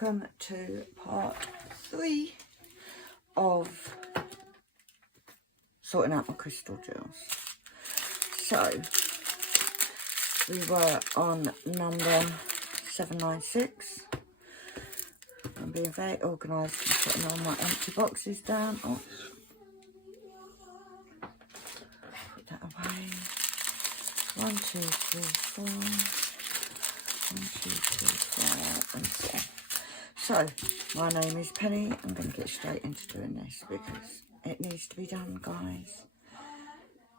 welcome to part 3 of sorting out my crystal jewels. So we were on number 796. I'm being very organised and putting all my empty boxes down. Oh, put that away. 1, 2, 3, 4. 1, 2, 3, 4, and 4. So, my name is Penny. I'm going to get straight into doing this because it needs to be done, guys.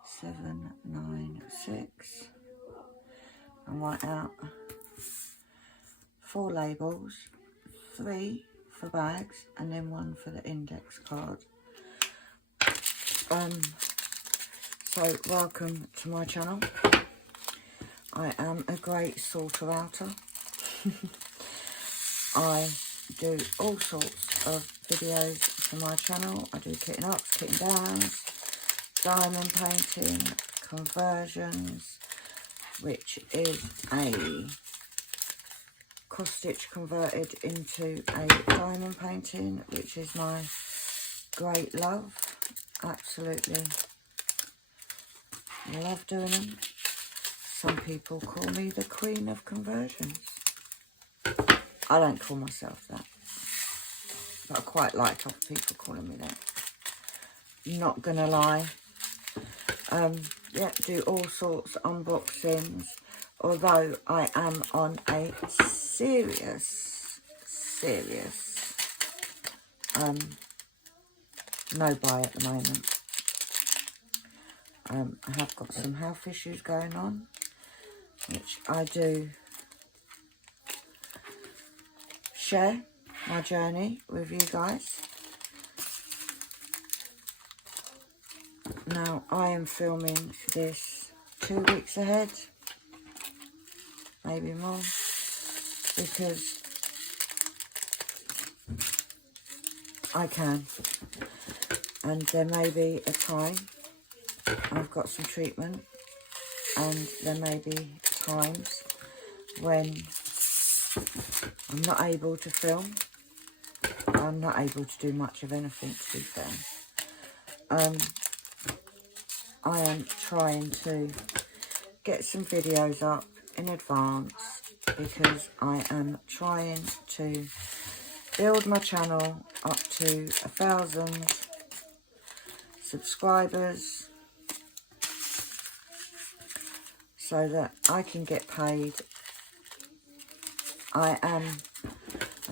7, 9, 6. And write out 4 labels, 3 for bags, and then 1 for the index card. So, welcome to my channel. I am a great sorter outer. I do all sorts of videos for my channel. I do kitting ups, kitting downs, diamond painting, conversions, which is a cross stitch converted into a diamond painting, which is my great love. Absolutely love doing them. Some people call me the queen of conversions. I don't call myself that, but I quite like other people calling me that. Not gonna lie. Yeah, do all sorts of unboxings, although I am on a serious no buy at the moment. I have got some health issues going on, which I do share my journey with you guys. Now, I am filming this 2 weeks ahead, maybe more, because I can. And there may be a time I've got some treatment, and there may be times when I'm not able to film. I'm not able to do much of anything, to be fair. I am trying to get some videos up in advance because I am trying to build my channel up to 1,000 subscribers so that I can get paid. I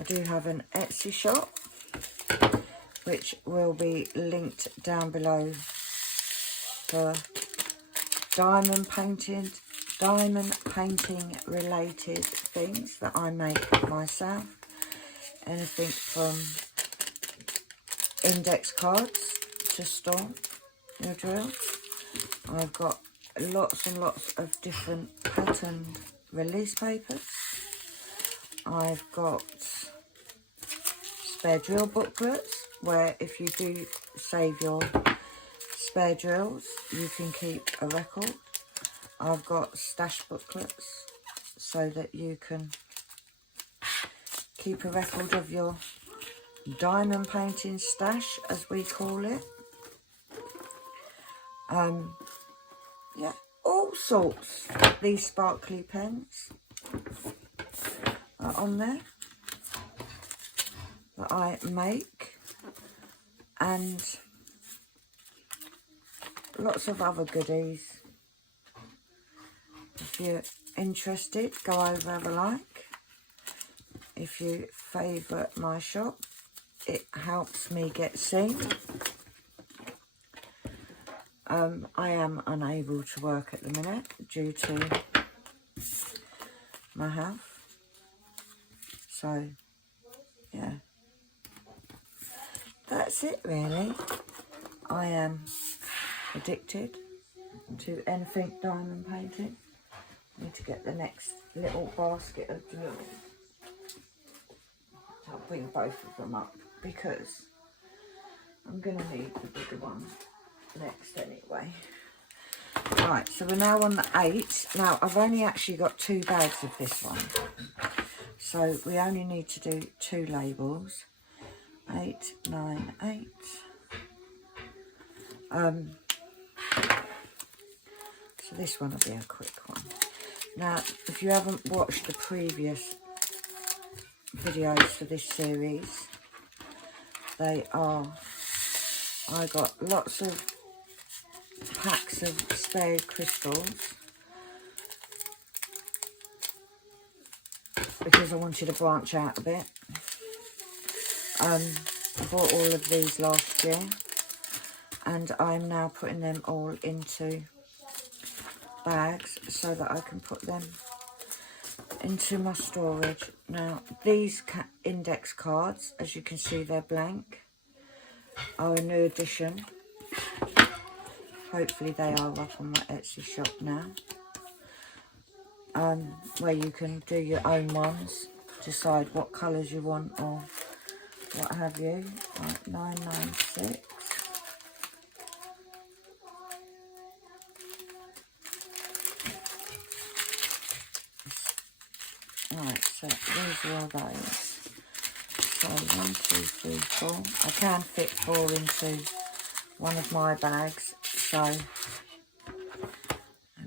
do have an Etsy shop, which will be linked down below for diamond painting related things that I make myself. Anything from index cards to store your drill. I've got lots and lots of different patterned release papers. I've got spare drill booklets where if you do save your spare drills, you can keep a record. I've got stash booklets so that you can keep a record of your diamond painting stash, as we call it. Yeah, all sorts. These sparkly pens are on there that I make, and lots of other goodies. If you're interested, go over, have a like. If you favourite my shop, it helps me get seen. I am unable to work at the minute due to my health. So, yeah. That's it, really. I am addicted to anything diamond painting. I need to get the next little basket of jewels. I'll bring both of them up because I'm going to need the bigger one next anyway. Right, so we're now on the 8. Now, I've only actually got 2 bags of this one. So we only need to do 2 labels. 8, 9, 8. So this one will be a quick one. Now, if you haven't watched the previous videos for this series, they are, I got lots of packs of spared crystals because I wanted to branch out a bit. I bought all of these last year, and I'm now putting them all into bags so that I can put them into my storage. Now, these index cards, as you can see, they're blank, are a new addition. Hopefully they are up on my Etsy shop now, where you can do your own ones, decide what colours you want or what have you. Right, 996. Right, so these are all those. So 1, 2, 3, 4. I can fit 4 into one of my bags, so there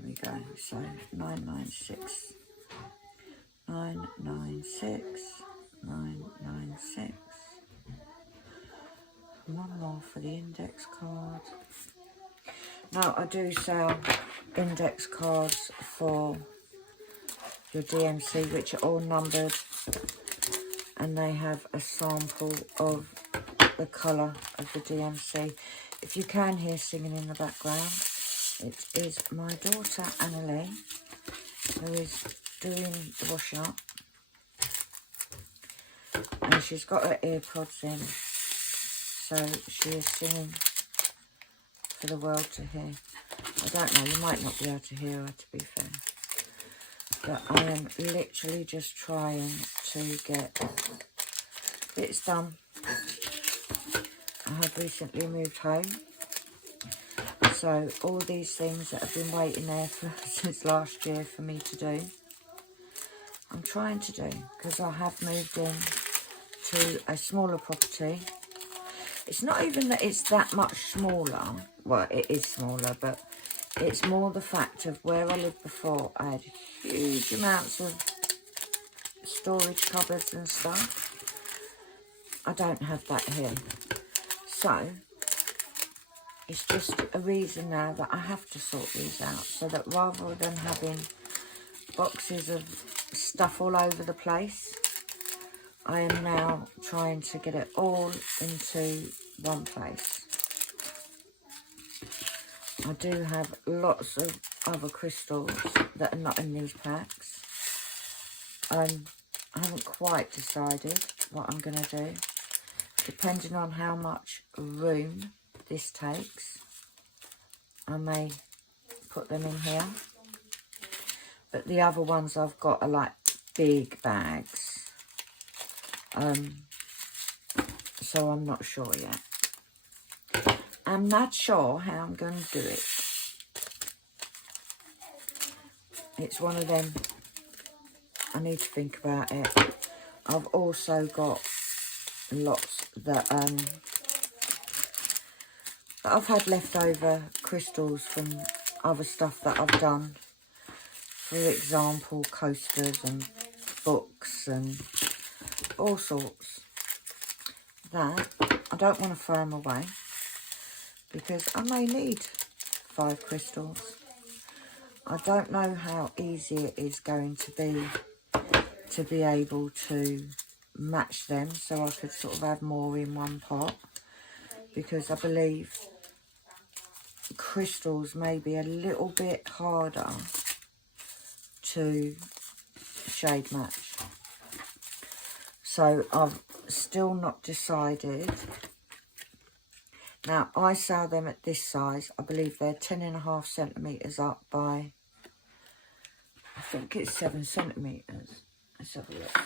we go. So 996, 996, 996. One more for the index card. Now, I do sell index cards for your DMC, which are all numbered, and they have a sample of the colour of the DMC. If you can hear singing in the background, it is my daughter Annalie, who is doing the washing up, and she's got her earpods in, so she is singing for the world to hear. I don't know, you might not be able to hear her, to be fair, but I am literally just trying to get bits done. I have recently moved home, so all these things that have been waiting there since last year for me to do, I'm trying to do, because I have moved in to a smaller property. It's not even that it's that much smaller, well, it is smaller, but it's more the fact of where I lived before. I had huge amounts of storage cupboards and stuff. I don't have that here. So, it's just a reason now that I have to sort these out, so that rather than having boxes of stuff all over the place, I am now trying to get it all into one place. I do have lots of other crystals that are not in these packs. I haven't quite decided what I'm going to do, depending on how much room this takes. I may put them in here, but the other ones I've got are like big bags, so I'm not sure yet. I'm not sure how I'm going to do it. It's one of them, I need to think about it. I've also got lots that I've had leftover crystals from other stuff that I've done. For example, coasters and books and all sorts. That I don't want to throw them away, because I may need 5 crystals. I don't know how easy it is going to be able to match them, so I could sort of have more in one pot, because I believe crystals may be a little bit harder to shade match. So I've still not decided. Now, I sell them at this size. I believe they're 10.5 centimetres up by, I think it's 7 centimetres. Let's have a look.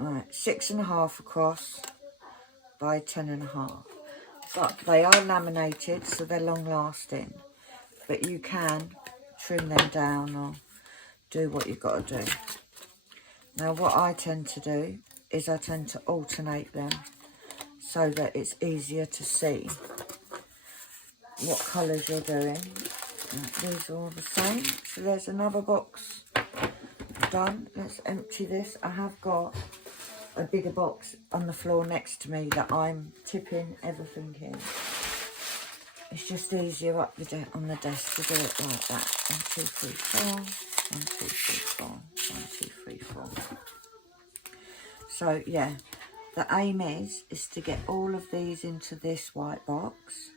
Right, 6.5 across by 10.5. But they are laminated, so they're long lasting. But you can trim them down or do what you've got to do. Now what I tend to do is I tend to alternate them so that it's easier to see what colours you're doing. These are all the same. So there's another box done. Let's empty this. I have got a bigger box on the floor next to me that I'm tipping everything in. It's just easier up on the desk to do it like that. 1, 2, 3, 4. 1, 2, 3, 4. 1, 2, 3, 4. So yeah, the aim is to get all of these into this white box,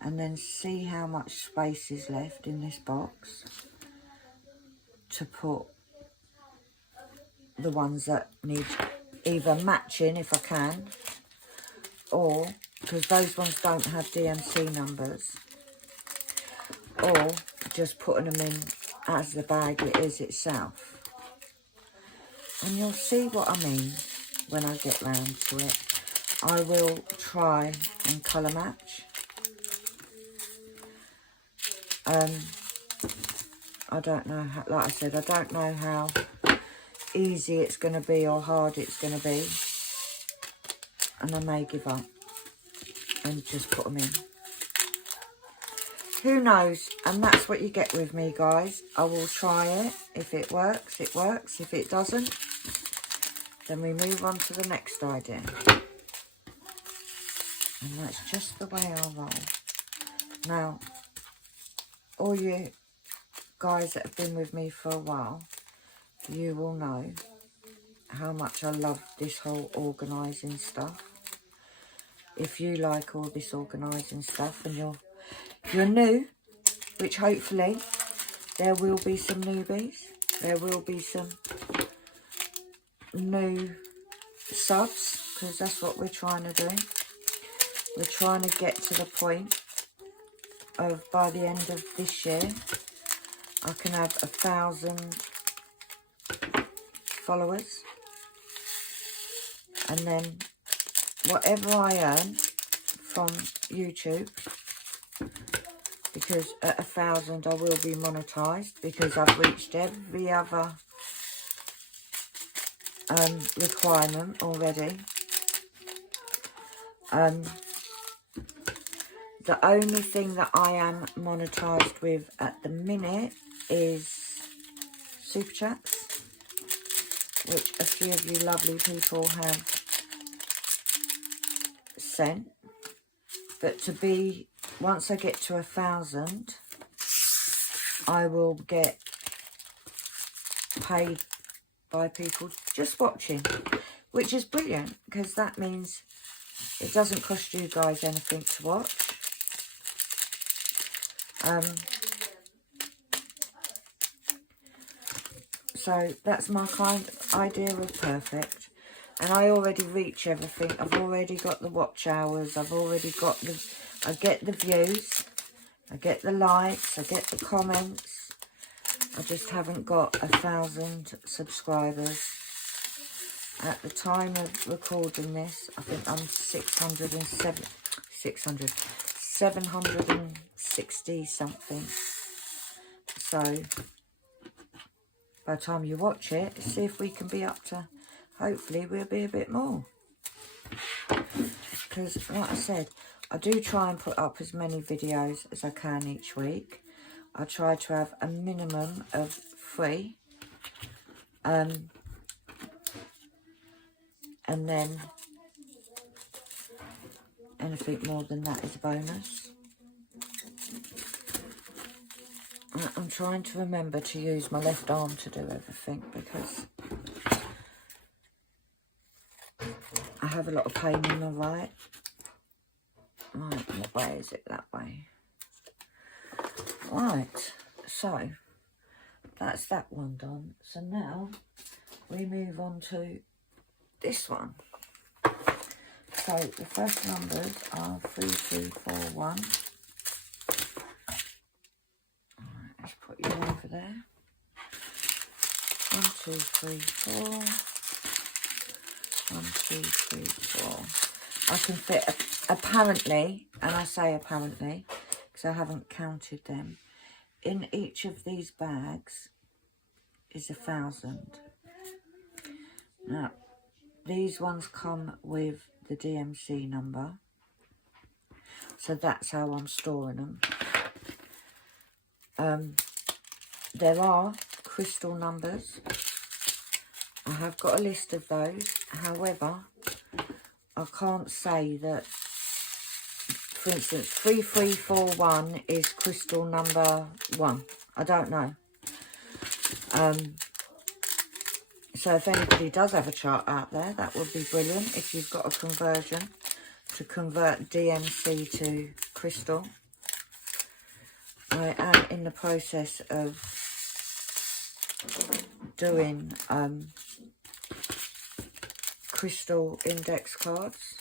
and then see how much space is left in this box to put the ones that need either matching if I can, or because those ones don't have DMC numbers, or just putting them in as the bag it is itself. And you'll see what I mean when I get round to it. I will try and colour match. I don't know how, like I said, I don't know how easy it's going to be or hard it's going to be, and I may give up and just put them in. Who knows? And that's what you get with me, guys. I will try it. If it works, it works. If it doesn't, then we move on to the next idea. And that's just the way I roll. Now, all you guys that have been with me for a while, you will know how much I love this whole organising stuff. If you like all this organising stuff and you're new, which hopefully there will be some newbies, there will be some new subs, because that's what we're trying to do. We're trying to get to the point of, by the end of this year, I can have 1,000 followers, and then whatever I earn from YouTube, because at 1,000 I will be monetized, because I've reached every other requirement already. The only thing that I am monetized with at the minute is super chats, which a few of you lovely people have sent. But to be, once I get to 1,000, I will get paid by people just watching, which is brilliant, because that means it doesn't cost you guys anything to watch. So that's my kind of idea of perfect. And I already reach everything. I've already got the watch hours. I've already got the, I get the views. I get the likes. I get the comments. I just haven't got 1,000 subscribers. At the time of recording this, I think I'm 760 something. So by the time you watch it, see if we can be up to, hopefully we'll be a bit more. Because like I said, I do try and put up as many videos as I can each week. I try to have a minimum of 3. And then anything more than that is a bonus. I'm trying to remember to use my left arm to do everything, because I have a lot of pain in my right. Right, what way is it? That way. Right, so that's that one done. So now we move on to this one. So the first numbers are 3, 2, 4, 1. Alright, let's put you over there. 1, 2, 3, 4. 1, 2, 3, 4. I can fit, apparently, and I say apparently, because I haven't counted them, in each of these bags is 1,000. Now, these ones come with the DMC number, so that's how I'm storing them. There are crystal numbers. I have got a list of those. However, I can't say that, for instance, 3341 is crystal number 1. I don't know. So if anybody does have a chart out there, that would be brilliant. If you've got a conversion to convert DMC to crystal. I am in the process of doing crystal index cards.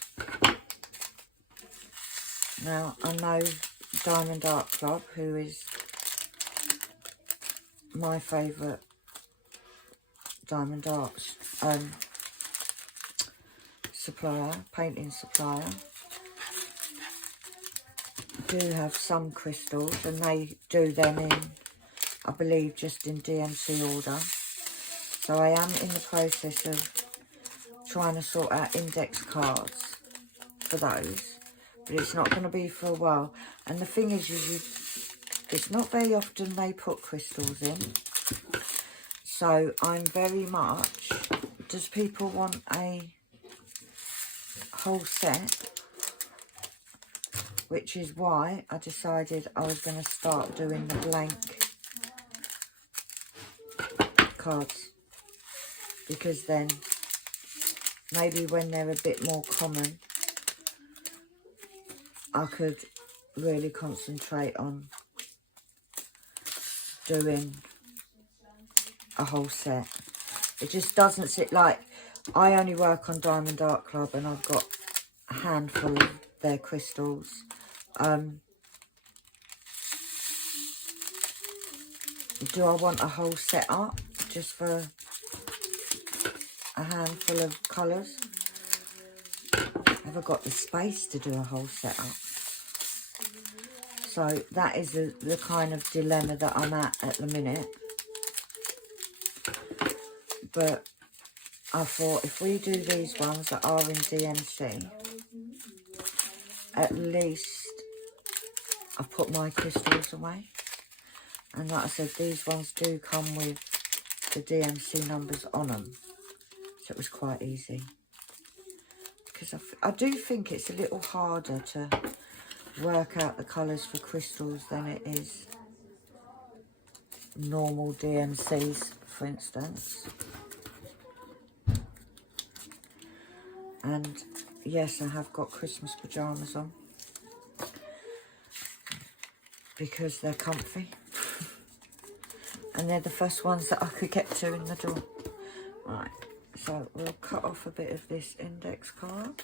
Now, I know Diamond Art Club, who is my favourite diamond arts supplier, painting supplier, do have some crystals, and they do them in, I believe, just in DMC order. So I am in the process of trying to sort out index cards for those, but it's not going to be for a while. And the thing is, it's not very often they put crystals in. So I'm very much, does people want a whole set? Which is why I decided I was going to start doing the blank cards. Because then, maybe when they're a bit more common, I could really concentrate on doing a whole set. It just doesn't sit like, I only work on Diamond Art Club and I've got a handful of their crystals. Do I want a whole set up just for a handful of colours? Have I got the space to do a whole set up? So that is the kind of dilemma that I'm at the minute. But I thought, if we do these ones that are in DMC, at least I've put my crystals away. And like I said, these ones do come with the DMC numbers on them. So it was quite easy. Because I do think it's a little harder to work out the colours for crystals than it is normal DMCs, for instance. And yes, I have got Christmas pyjamas on because they're comfy. And they're the first ones that I could get to in the door. Right, so we'll cut off a bit of this index card.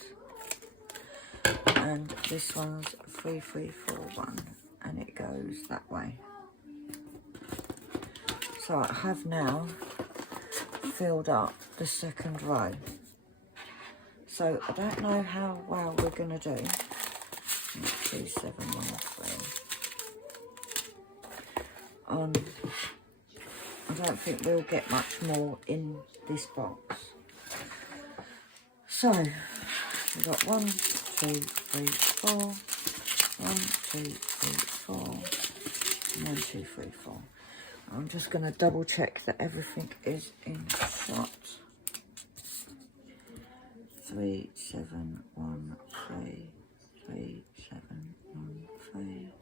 And this one's 3341 and it goes that way. So I have now filled up the second row. So I don't know how well we're going to do. 2713. I don't think we'll get much more in this box. So we've got 1, 2, 3, 4. 1, 2, 3, 4. And 1, 2, 3, 4. I'm just going to double check that everything is in shot. 3, 7, 1, 3, 3, 7, 1, 3.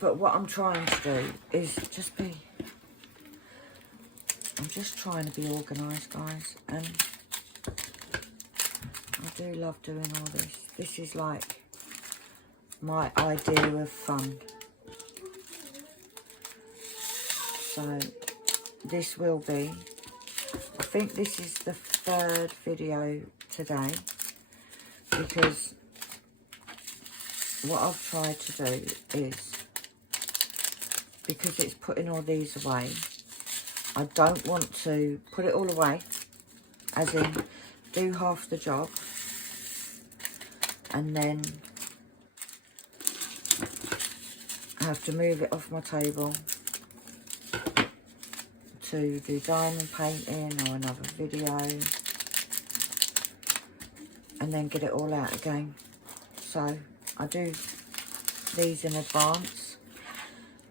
But what I'm trying to do is just be, I'm just trying to be organised, guys, and I do love doing all this. This is like my idea of fun. So this will be, I think this is the 3rd video today, because what I've tried to do is, because it's putting all these away, I don't want to put it all away, as in do half the job and then I have to move it off my table to do diamond painting or another video, and then get it all out again. So I do these in advance.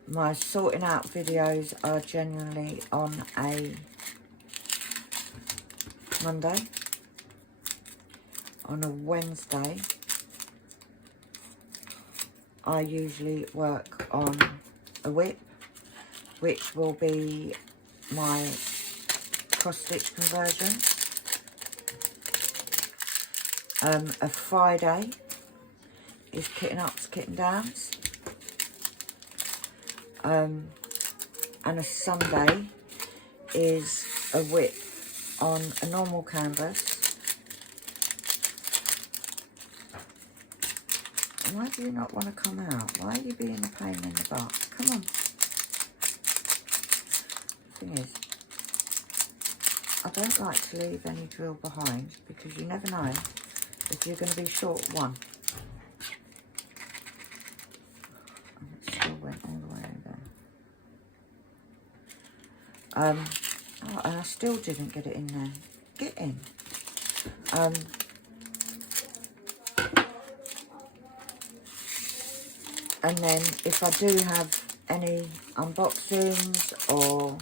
My sorting out videos are generally on a Monday. On a Wednesday, I usually work on a whip, which will be my cross stitch conversion. A Friday is kitting ups, kitting downs. And a Sunday is a whip on a normal canvas. Why do you not want to come out? Why are you being a pain in the butt? Come on. The thing is, I don't like to leave any drill behind because you never know if you're going to be short one. And it still went all the way there. Oh, and I still didn't get it in there. Get in. And then if I do have any unboxings or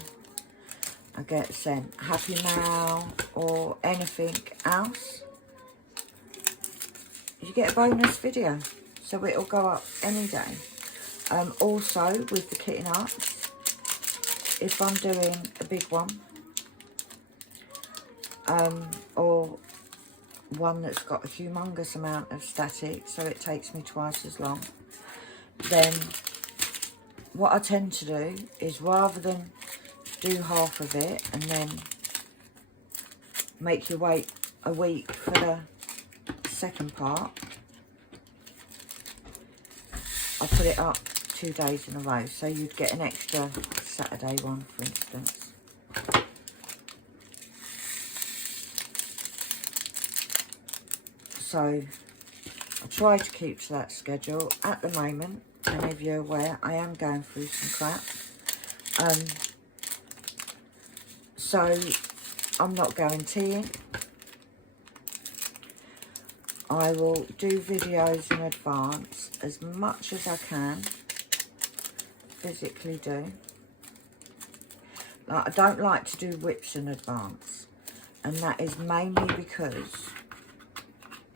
I get sent Happy Mail or anything else, you get a bonus video. So it'll go up any day. Also with the kitting ups, if I'm doing a big one, or one that's got a humongous amount of static, so it takes me twice as long, then what I tend to do is, rather than do half of it and then make you wait a week for the second part, I put it up 2 days in a row, so you'd get an extra Saturday one, for instance. So I try to keep to that schedule. At the moment, and if you're aware, I am going through some crap. So I'm not guaranteeing. I will do videos in advance as much as I can physically do. Like, I don't like to do whips in advance, and that is mainly because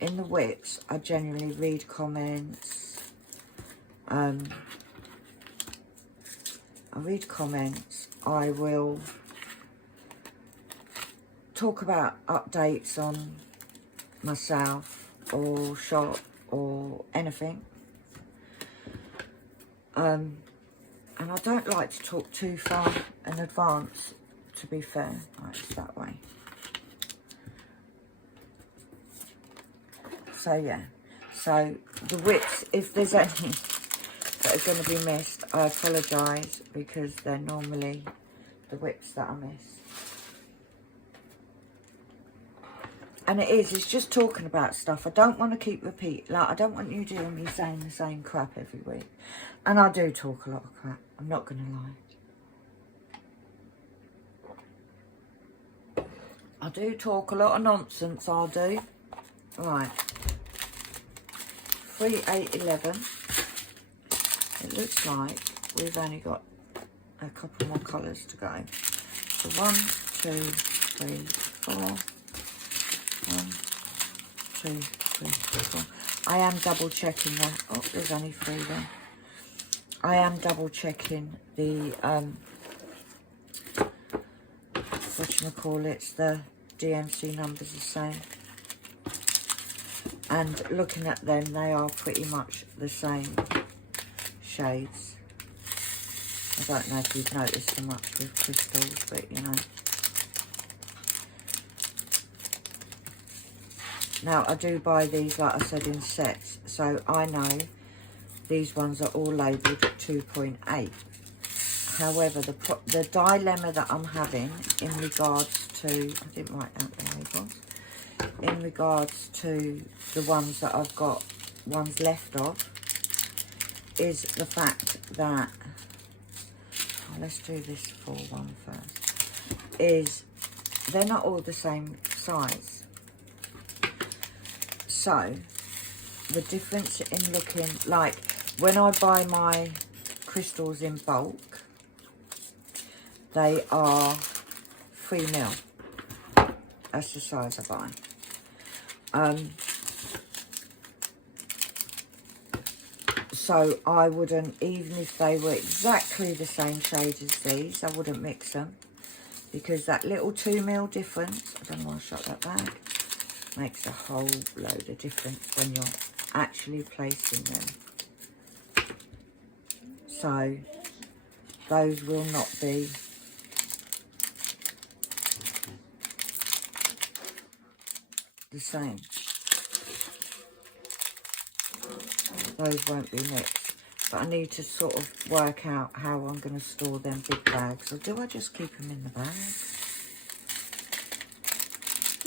in the whips I generally read comments. I read comments. I will talk about updates on myself or shop or anything. And I don't like to talk too far in advance, to be fair. Right, it's that way. So yeah, so the whips, if there's any that are going to be missed, I apologise, because they're normally the whips that I miss. And it's just talking about stuff. I don't want to keep repeating. Like, I don't want you doing me saying the same crap every week. And I do talk a lot of crap, I'm not going to lie. I do talk a lot of nonsense, I do. Right. 3811. It looks like we've only got a couple more colours to go. So 1, 2, 3, 4. 1, 2, 3, 4. I am double checking that. Oh, there's only 3 there. I am double checking the whatchamacallits, the DMC numbers the same. And looking at them, they are pretty much the same shades. I don't know if you've noticed so much with crystals, but you know. Now, I do buy these, like I said, in sets, so I know these ones are all labelled 2.8. However, the dilemma that I'm having in regards to, I didn't write out the labels, in regards to the ones that I've got ones left of is the fact that, oh, let's do this full one first, is they're not all the same size. So the difference in looking, like when I buy my crystals in bulk, they are 3mm. That's the size I buy. So I wouldn't, even if they were exactly the same shade as these, I wouldn't mix them, because that little 2mm difference, I don't know why I shut that bag, makes a whole load of difference when you're actually placing them. So those will not be the same. Those won't be mixed. But I need to sort of work out how I'm going to store them big bags. Or do I just keep them in the bag?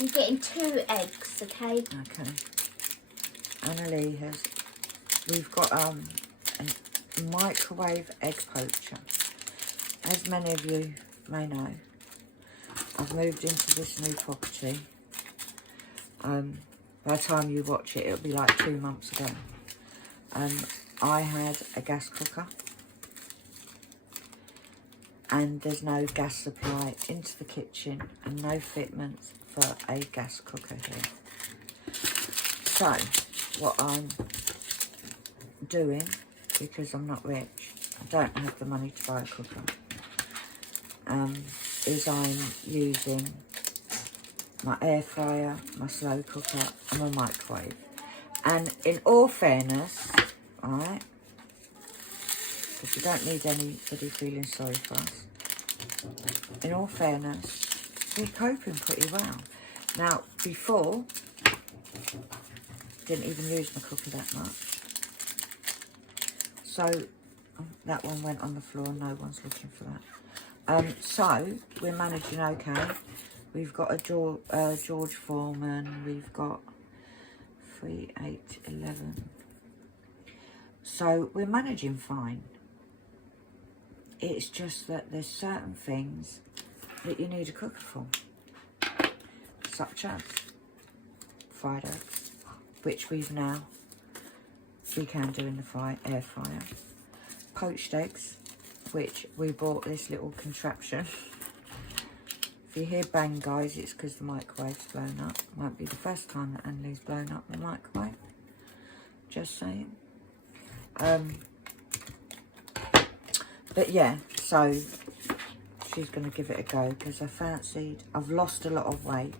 You're getting 2 eggs, okay? Okay. Annalie has... We've got a microwave egg poacher. As many of you may know, I've moved into this new property. By the time you watch it, it'll be like 2 months ago. I had a gas cooker, and there's no gas supply into the kitchen and no fitments for a gas cooker here. So what I'm doing, because I'm not rich, I don't have the money to buy a cooker, is I'm using my air fryer, my slow cooker and my microwave. And in all fairness, alright, because we don't need anybody feeling sorry for us, in all fairness, we're coping pretty well. Now, before, didn't even use my cooker that much. So, that one went on the floor, no one's looking for that. So, we're managing okay. We've got a George Foreman, we've got 3, 8, 11. So we're managing fine. It's just that there's certain things that you need a cooker for, such as fried eggs, which we can do in the air fryer. Poached eggs, which we bought this little contraption. If you hear bang, guys, it's because the microwave's blown up. Might be the first time that Annalie's blown up the microwave. Just saying. But yeah, so she's going to give it a go because I've lost a lot of weight.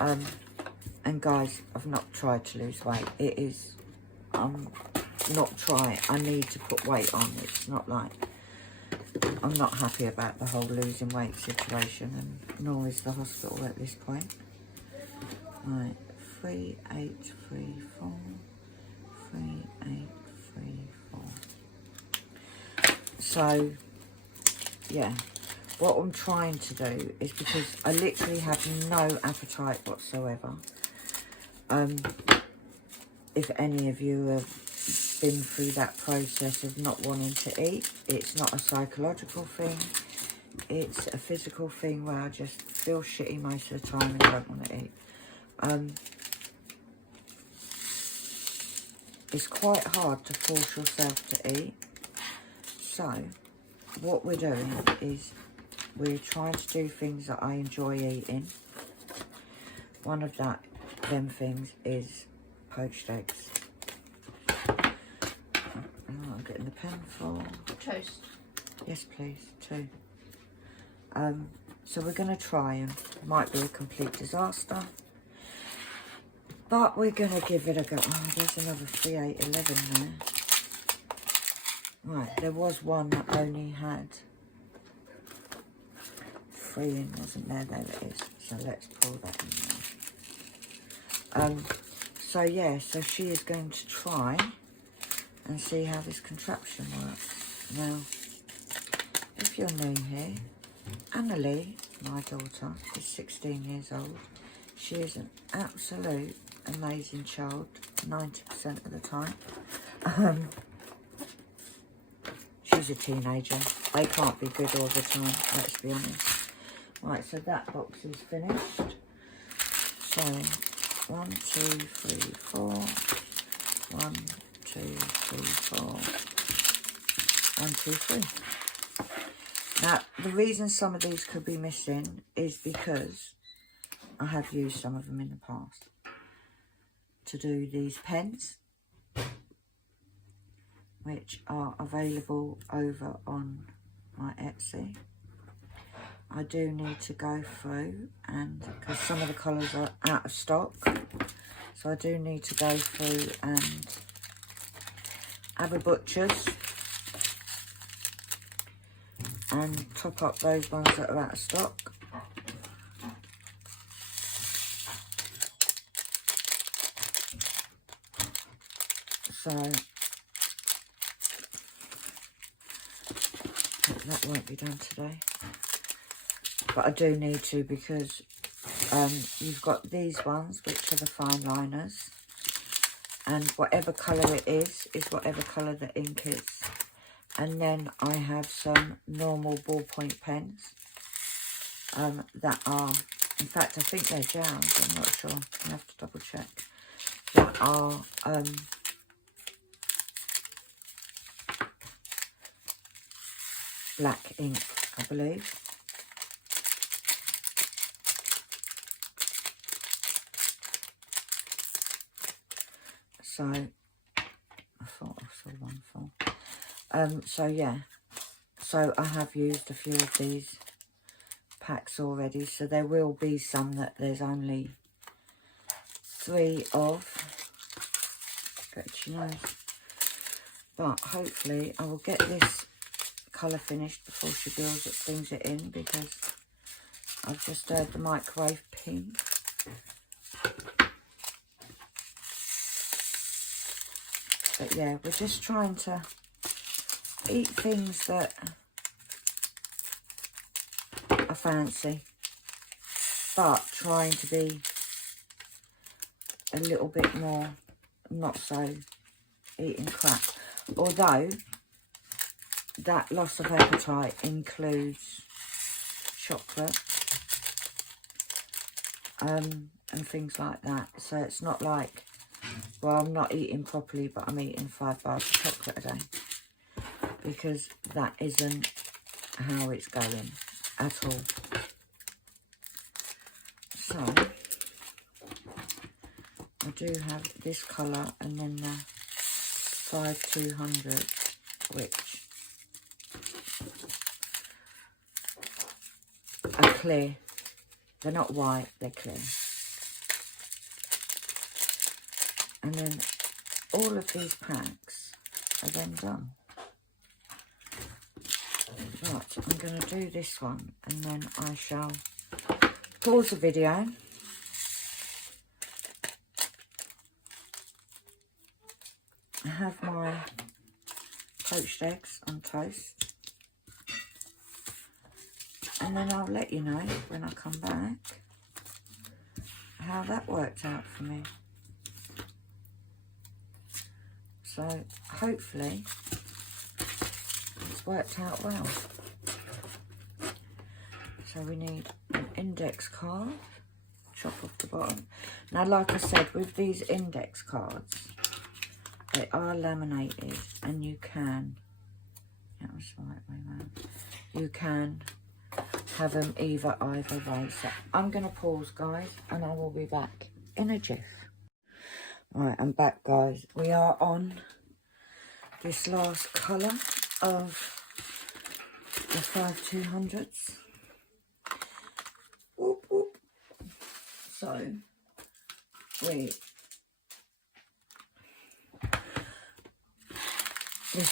And guys, I've not tried to lose weight. It is, not trying. I need to put weight on. It's not like, I'm not happy about the whole losing weight situation, and nor is the hospital at this point. Right, 3, 8, 3, 4, 3, 8, 3, 4. So, yeah, what I'm trying to do is, because I literally have no appetite whatsoever. If any of you have been through that process of not wanting to eat, it's not a psychological thing, it's a physical thing where I just feel shitty most of the time and don't want to eat. It's quite hard to force yourself to eat. So what we're doing is we're trying to do things that I enjoy eating. One of them things is poached eggs. I'm getting the pen full. Toast. Yes, please, 2. So we're going to try them. Might be a complete disaster, but we're going to give it a go. Oh, there's another 3, 8, 11 there. Right, there was one that only had 3 in, wasn't there? There it is. So let's pour that in there. So yeah, so she is going to try and see how this contraption works. Now, if you're new here, Annalie, my daughter, is 16 years old. She is an absolute amazing child, 90% of the time. She's a teenager. They can't be good all the time, let's be honest. Right, so that box is finished. So, 1, 2, 3, 4. 1, 2, 3, 4. 1, 2, 3. Now, the reason some of these could be missing is because I have used some of them in the past to do these pens, which are available over on my Etsy. I do need to go through, and because some of the colours are out of stock, so I do need to go through and have a butcher's and top up those ones that are out of stock. So that won't be done today, but I do need to, because you've got these ones which are the fine liners, and whatever colour it is whatever colour the ink is. And then I have some normal ballpoint pens that are, in fact, I think they're gels, I'm not sure, I have to double check, that are black ink, I believe. So, I thought I saw one full. So yeah, so I have used a few of these packs already, so there will be some that there's only 3 of, but you know, but hopefully I will get this colour finished before she brings it in, because I've just heard the microwave ping. But yeah, we're just trying to eat things that are fancy, but trying to be a little bit more not so eating crap. Although that loss of appetite includes chocolate and things like that. So it's not like, well, I'm not eating properly, but I'm eating 5 bars of chocolate a day, because that isn't how it's going at all. So I do have this colour, and then the 5200, which are clear. They're not white, they're clear. And then all of these packs are then done. Right, I'm going to do this one, and then I shall pause the video, have my poached eggs on toast, and then I'll let you know when I come back how that worked out for me. So hopefully it's worked out well. So we need an index card, chop off the bottom. Now, like I said, with these index cards, they are laminated, and you can, that was the right way around, you can have them either way. So I'm going to pause, guys, and I will be back in a jiff. Alright, I'm back, guys. We are on this last colour of the 5200s. Whoop, whoop. So, this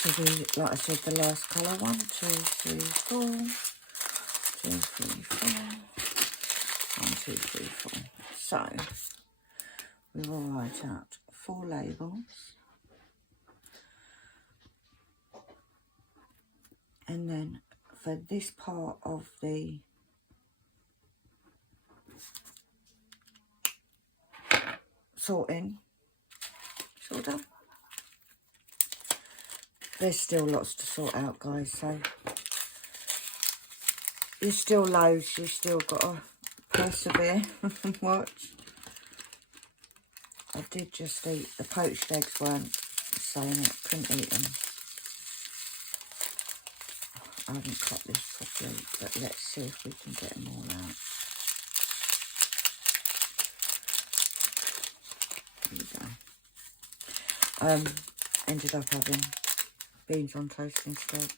will be, like I said, the last colour. 1, 2, 3, 4. 2, 3, 4. 1, 2, 3, 4. So, we will write out 4 labels. And then for this part of the sorting. It's all done. There's still lots to sort out, guys, so there's still loads. You've still got to persevere and watch. I did just eat, the poached eggs weren't saying it, couldn't eat them. I haven't cut this properly, but let's see if we can get them all out. There we go. Ended up having beans on toast instead.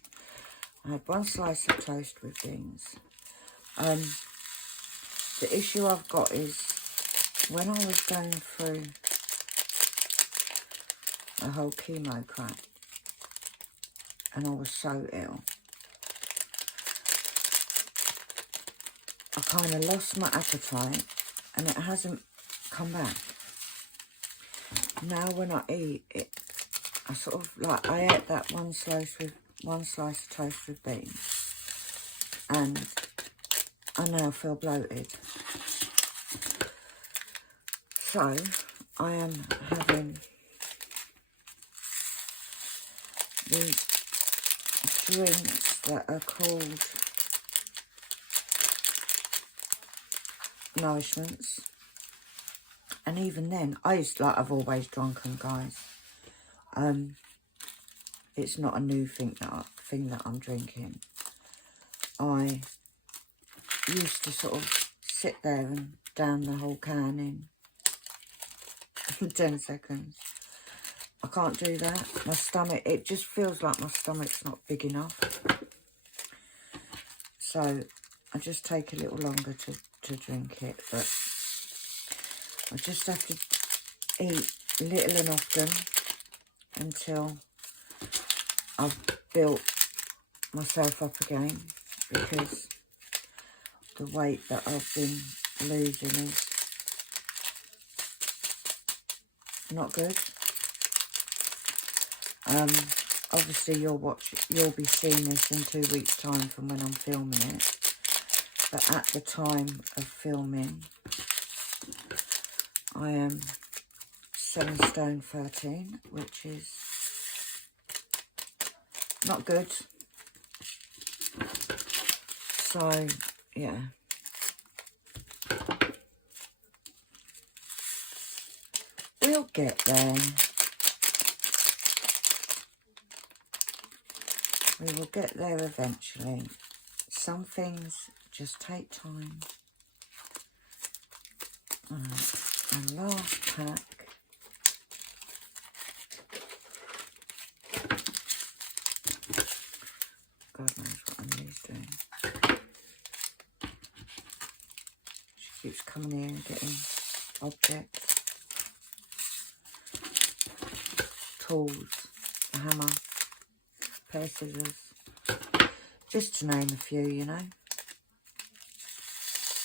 I had one slice of toast with beans. The issue I've got is when I was going through the whole chemo crap and I was so ill, I kind of lost my appetite and it hasn't come back. Now when I eat it, I sort of like, I ate that one slice of toast with beans and I now feel bloated. So I am having these drinks that are called nourishments, and even then I've always drunk them, guys. It's not a new thing that I'm drinking. I used to sort of sit there and down the whole can in 10 seconds. I can't do that. My stomach, it just feels like my stomach's not big enough. So I just take a little longer to drink it, but I just have to eat little and often until I've built myself up again, because the weight that I've been losing is not good. Obviously you'll be seeing this in 2 weeks' time from when I'm filming it, but at the time of filming I am 7 stone 13, which is not good. So yeah, we'll get there. We will get there eventually. Some things just take time. And last pack. God knows what Emily's doing. She keeps coming here and getting objects. Tools, a hammer, pair of scissors, just to name a few, you know.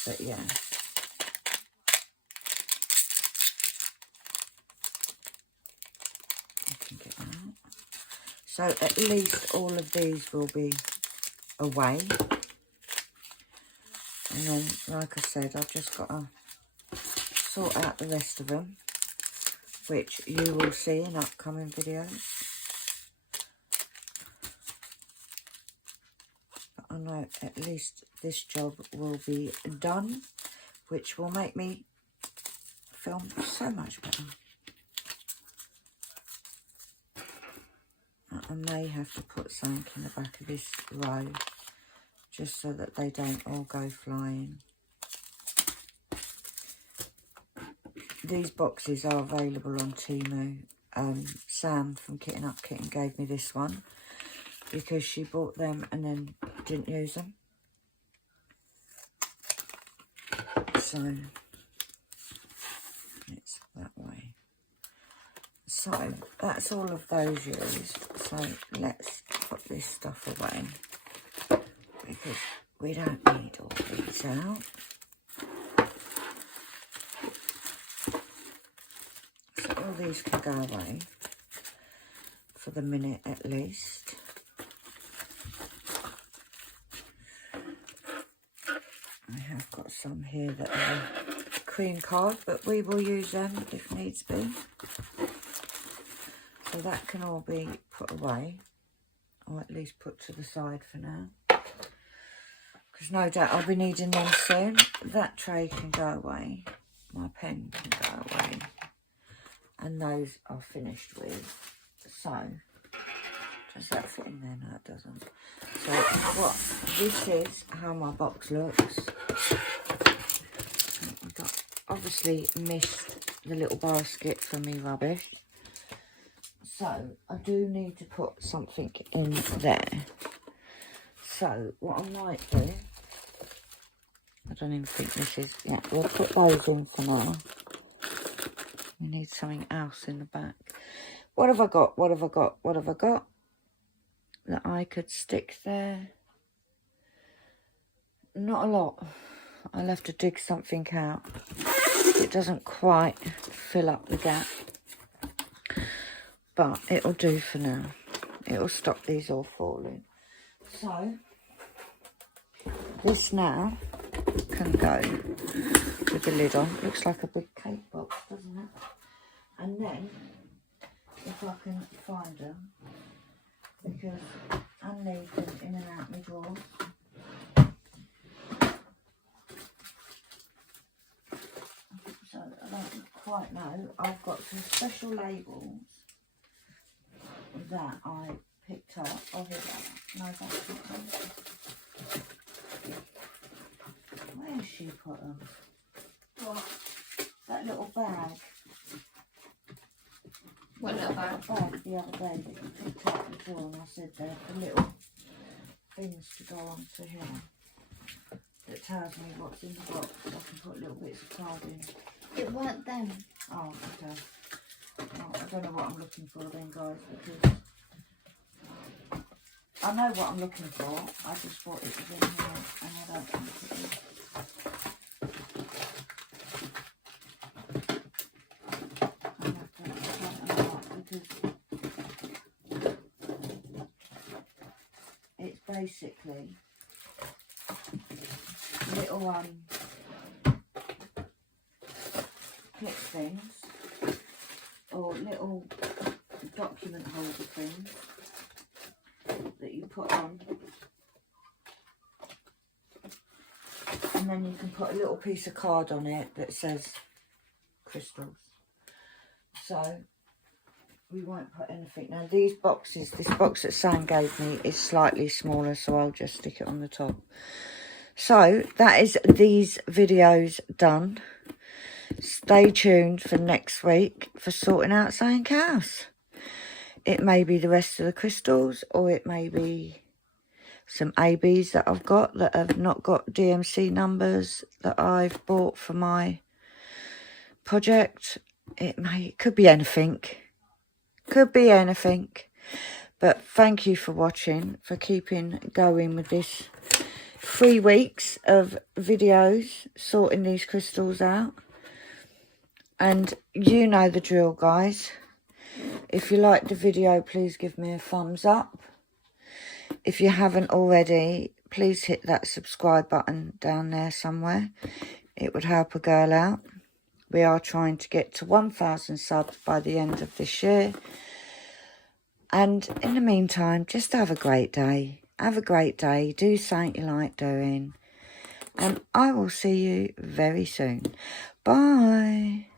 But yeah, you can get that out. So at least all of these will be away, and then like I said, I've just got to sort out the rest of them, which you will see in upcoming videos. I know at least this job will be done, which will make me film so much better. I may have to put something in the back of this row just so that they don't all go flying. These boxes are available on Temu. Sam from Kitten Up Kitten gave me this one because she bought them and then didn't use them. So it's that way. So that's all of those used. So let's put this stuff away because we don't need all these out. So all these can go away for the minute at least. I have got some here that are cream card, but we will use them if needs be. So that can all be put away, or at least put to the side for now, because no doubt I'll be needing them soon. That tray can go away, my pen can go away, and those are finished with. So does that fit in there? No, it doesn't. So what this is how my box looks. I've got, obviously missed the little basket for me rubbish, so I do need to put something in there. So what I might do, I don't even think this is, yeah, we'll put those in for now. We need something else in the back. What have I got? What have I got? What have I got that I could stick there? Not a lot. I'll have to dig something out. It doesn't quite fill up the gap, but it'll do for now. It'll stop these all falling. So this now can go with the lid on. Looks like a big cake box, doesn't it? And then if I can find them, because I leave them in and out my drawers. So I don't quite know. I've got some special labels that I picked up. Oh, here they are. No, that's not them. Where has she put them? What? That little bag. What little bag? Bag the other day that you picked up the drawer, and I said they're the little things to go onto here. That tells me what's in the box. I can put little bits of card in. It weren't them. Oh, okay. Well, I don't know what I'm looking for then, guys, because I know what I'm looking for. I just thought it was in here, and I don't think it is. It's basically little clip things, or little document holder things that you put on, and then you can put a little piece of card on it that says crystals. So we won't put anything. Now these boxes, this box that Sam gave me is slightly smaller, so I'll just stick it on the top. So that is these videos done. Stay tuned for next week for sorting out something else. It may be the rest of the crystals, or it may be some ABs that I've got that have not got DMC numbers that I've bought for my project. It could be anything. Could be anything. But thank you for watching, for keeping going with this 3 weeks of videos sorting these crystals out. And you know the drill, guys. If you liked the video, please give me a thumbs up. If you haven't already, please hit that subscribe button down there somewhere. It would help a girl out. We are trying to get to 1,000 subs by the end of this year. And in the meantime, just have a great day. Have a great day. Do something you like doing. And I will see you very soon. Bye.